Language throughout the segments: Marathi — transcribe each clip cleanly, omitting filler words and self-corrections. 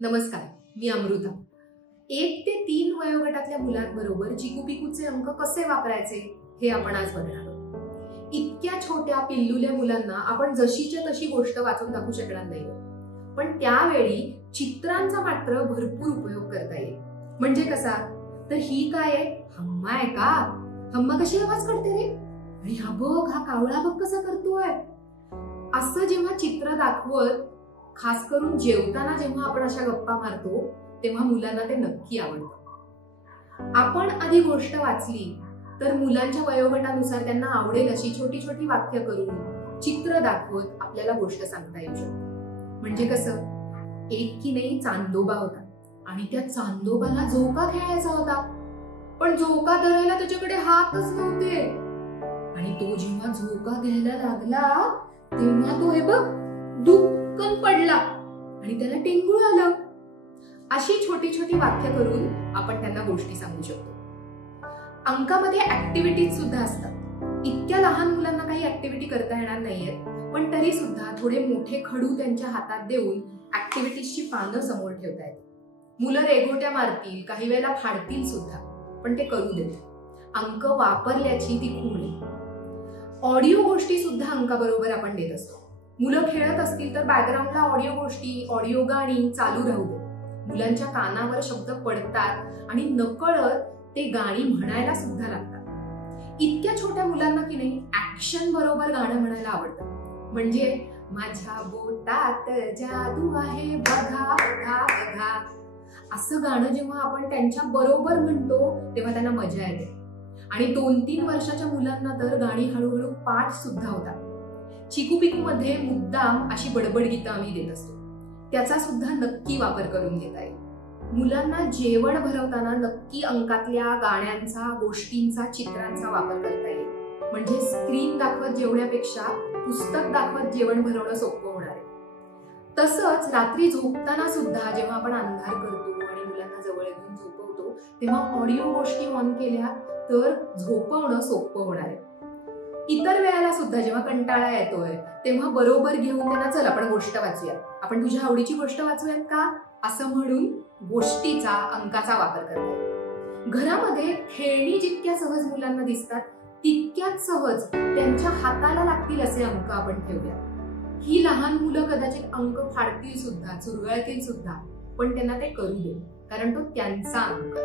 नमस्कार, मी अमृता। 1 ते 3 वयोगटातल्या मुलांबरोबर चिकू पिकूचे अंक कसे वापरायचे हे आपण आज बघणार आहोत। इतक्या छोट्या पिल्लुल्या मुलांना आपण जशीच्या तशी गोष्ट वाचून दाखवू शकणार नाही, पण त्यावेळी चित्रांचा मात्र भरपूर उपयोग करता येईल। म्हणजे कसा? तर ही काय आहे? हम्मा आहे का? हम्मा कशी आवाज करते रे? आणि हा बघ, हा कावळा बघ कसा करतोय। असं जेव्हा चित्र दाखवत, खास करून जेवताना जेव्हा आपण अशा गप्पा मारतो तेव्हा मुलांना ते नक्की आवडतं। आपण आधी गोष्ट वाचली तर मुलांच्या वयोगटानुसार त्यांना आवडेल अशी छोटी छोटी वाक्य करून चित्र दाखवत आपल्याला गोष्ट सांगता येऊ शकते। म्हणजे कसं, एक की नाही चांदोबा होता आणि त्या चांदोबाला झोका खेळायचा होता, पण झोका धरायला त्याच्याकडे हातच नव्हते। आणि तो जेव्हा झोका घ्यायला लागला तेव्हा तो हे बघ दुःखन पडला आणि त्याला टेंगूळ आलं। अशी छोटी छोटी वाक्य करून आपण त्यांना गोष्टी सांगू शकतो। अंकामध्ये ऍक्टिव्हिटीज सुद्धा असतात। इतक्या लहान मुलांना काही ऍक्टिव्हिटी करता येणार नाहीयेत, पण तरी सुद्धा थोडे मोठे खडू त्यांच्या हातात देऊन ऍक्टिव्हिटीजची पानं समोर ठेवता येतात। मुलं रेघोट्या मारतील, काही वेळेला फाडतील सुद्धा, पण ते करू देत। अंक वापरल्याची ती खूण आहे। ऑडिओ गोष्टी सुद्धा अंकाबरोबर आपण देत असतो। मुलं खेळत असतील तर बॅकग्राऊंडला ऑडिओ गोष्टी, ऑडिओ गाणी चालू राहू दे। मुलांच्या कानावर शब्द पडतात आणि नकळत ते गाणी म्हणायला सुद्धा लागतात। इतक्या छोट्या मुलांना की नाही ऍक्शन बरोबर गाणं म्हणायला आवडतं। म्हणजे माझ्या बोटात जादू आहे बघा बघा बघा, असं गाणं जेव्हा आपण त्यांच्या बरोबर म्हणतो तेव्हा त्यांना मजा येते। आणि 2-3 वर्षाच्या मुलांना तर गाणी हळूहळू पाठ सुद्धा होतात। चिकू पिकू मध्ये मुद्दाम अशी बडबड गीतं आम्ही देत असतो, त्याचा सुद्धा नक्की वापर करून घेता येईल। मुलांना जेवण भरवताना नक्की अंकातल्या गाण्यांचा, गोष्टींचा, चित्रांचा वापर करता येईल। म्हणजे स्क्रीन दाखवत जेवण्यापेक्षा पुस्तक दाखवत जेवण भरवणं सोपं होणार आहे। तसंच रात्री झोपताना सुद्धा जेव्हा आपण अंधार करतो आणि मुलांना जवळ घेऊन झोपवतो तेव्हा ऑडिओ गोष्टी ऑन केल्या तर झोपवणं सोपं होणार आहे। इतर वेळेला सुद्धा जेव्हा कंटाळा येतोय तेव्हा बरोबर घेऊन त्यांना चल आपण गोष्ट वाचूया, आपण तुझ्या आवडीची गोष्ट वाचूयात का, असं म्हणून गोष्टीचा, अंकाचा वापर करतात। घरामध्ये खेळणी जितक्या सहज मुलांना दिसतात तितक्याच सहज त्यांच्या हाताला लागतील असे अंक आपण ठेवूया। ही लहान मुलं कदाचित अंक फाडतील सुद्धा, चुरगळतील सुद्धा, पण त्यांना ते करू दे, कारण तो त्यांचा अंक।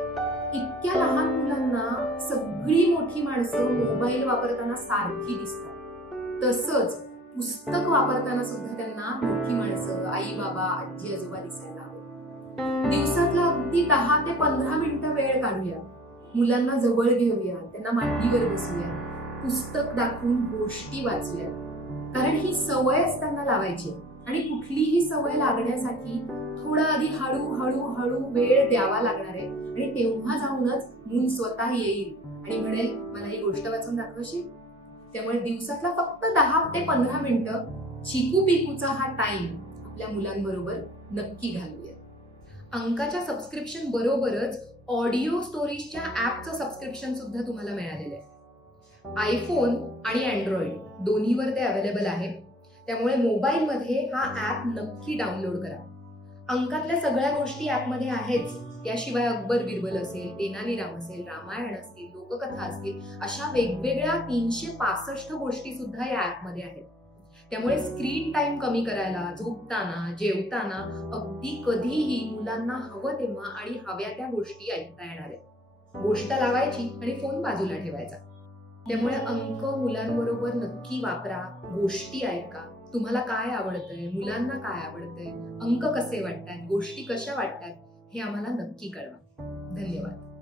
इतक्या लहान मुलांना सगळी मोठी माणसं मोबाईल वापरताना सारखी दिसतात, तसंच पुस्तक वापरताना सुद्धा त्यांना मोठी माणसं, आई बाबा, आजी आजोबा दिसायला हवे। दिवसातला अगदी 10 ते 15 मिनिटं वेळ काढूया, मुलांना जवळ घेऊया, त्यांना मांडीवर बसूया, पुस्तक दाखवून गोष्टी वाचूया, कारण ही सवयच त्यांना लावायची। आणि कुठलीही सवय लागण्यासाठी थोडा आधी हळू वेळ द्यावा लागणार आहे आणि तेव्हा जाऊनच मूल स्वतः येईल आणि म्हणेल मला ही गोष्ट वाचून दाखवशील। त्यामुळे दिवसातला फक्त 10 ते 15 मिनिटं चिकू पिकूचा हा टाइम आपल्या मुलांबरोबर नक्की घालूया। अंकाच्या सबस्क्रिप्शन बरोबरच ऑडिओ स्टोरीजच्या ऍपचं सबस्क्रिप्शन सुद्धा तुम्हाला मिळालेलं आहे। आयफोन आणि अँड्रॉइड दोन्हीवर ते अवेलेबल आहे, त्यामुळे मोबाईलमध्ये हा ऍप नक्की डाउनलोड करा। अंकातल्या सगळ्या गोष्टी ऍपमध्ये आहेच, याशिवाय अकबर बिरबल असेल, तेनालीराम असेल, रामायण असतील, लोककथा असतील, अशा वेगवेगळ्या 365 गोष्टी सुद्धा या ऍपमध्ये आहेत। त्यामुळे स्क्रीन टाइम कमी करायला, झोपताना, जेवताना, अगदी कधीही मुलांना हवं तेव्हा आणि हव्या त्या गोष्टी ऐकता येणार आहेत। गोष्ट लावायची आणि फोन बाजूला ठेवायचा। त्यामुळे अंक मुलांबरोबर नक्की वापरा, गोष्टी ऐका। तुम्हाला काय आवडतंय, मुलांना काय आवडतंय, अंक कसे वाटतात, गोष्टी कशा वाटतात हे आम्हाला नक्की कळवा। धन्यवाद।